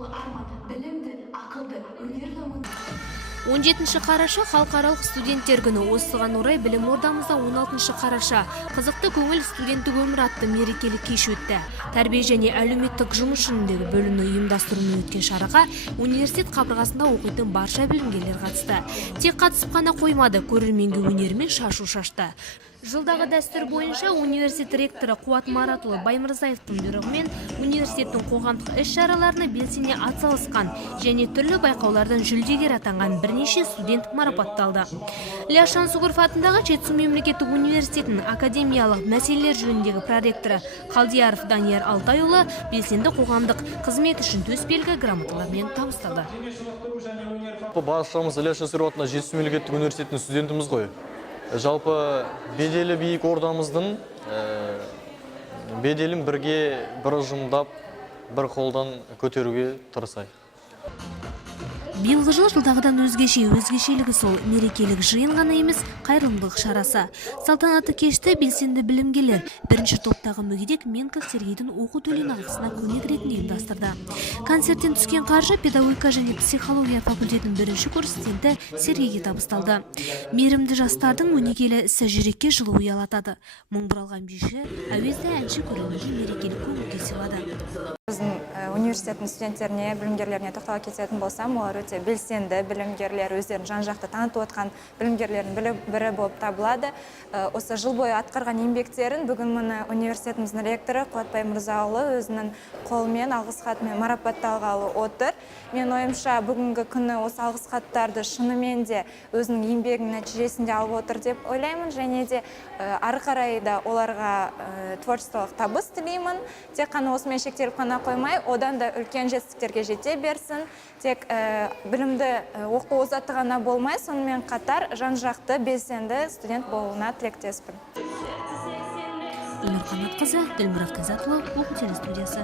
17 қараша халықаралық студенттер күні. Осыған орай білім ордамызда 16 қараша қызықты көңіл студенттік өмір атты мерекелік кеш өтті. Тәрбие және әлеуметтік жұмыс жөніндегі бөлімнің ұйымдастыруымен өткен шараға университет қабырғасында оқитын барша білімгерлер қатысты. Тек қатысып қана қоймады, көрерменге өнерімен шашу шашты. Жылдағы дәстүр бойынша университет ректоры Қуат Маратұлы Баймырзаевтың бұйрығымен университеттің қоғамдық іс-шараларына белсене атсалысқан және түрлі байқаулардан жүлдегер атанған бірнеше студент марапатталды. Ілияс Жансүгіров атындағы Жетісу мемлекеттік университетінің академиялық мәселелер жөніндегі проректоры Қалдияров Данияр Алтайұлы белсенді қоғамдық қызмет үшін төсбелгі грамоталармен табыстады. Баршамыз Ілияс Жансүгіров атындағы Жетісу мемлекеттік университетінің студентіміз ғой. Жалпы беделі биік ордамыздың беделін бірге бір ұжымдап, бір қолдан көтеруге тырысайық. Биылғы жыл жылдағыдан өзгешелігі сол мерекелік жиын ғана емес, қайырымдылық шарасы. Салтанатты кешті белсенді білімгерлер бірінші топтағы мүгедек Менков Сергейдің оқу төлен алғысына көмек ретінде ұйымдастырды. Концерттен түскен қаржы педагогика және психология факультетінің бірінші курс студенті Сергейге табысталды. Мейірімді жастардың өнегелі ісі жүрекке жылу ұялатады. Мың бұралған биші, әуезді әнші көрерменге мерекелік көңіл сыйлады. Біздің университеттің студенттеріне, білімгерлеріне тоқтала кететін болсам, олар өте белсенді білімгерлер, өздерін жан-жақты танытып отқан білімгерлердің бірі болып табылады. Осы жыл бойы атқарған еңбектерін бүгін мұны университетіміздің ректоры Қуат Баймырзаұлы өзінің қолымен алғыс хатымен марапатталғалы отыр. Мен ойымша бүгінгі күні осы алғыс хаттарды шынымен де өзінің еңбегінің нәтижесінде алып отыр деп ойлаймын, және де ары қарай да оларға творчестволық табыс тілеймін. Тек қана осымен шектеліп қана қоймай, одан да үлкен жетістіктерге жете берсін. Тек білімді оқу озаты ғана болмай, сонымен қатар жан-жақты белсенді студент болуына тілектеспін. Өмір Қанатқызы, Ділмұрат Қазатұлы, оқу телестудиясы.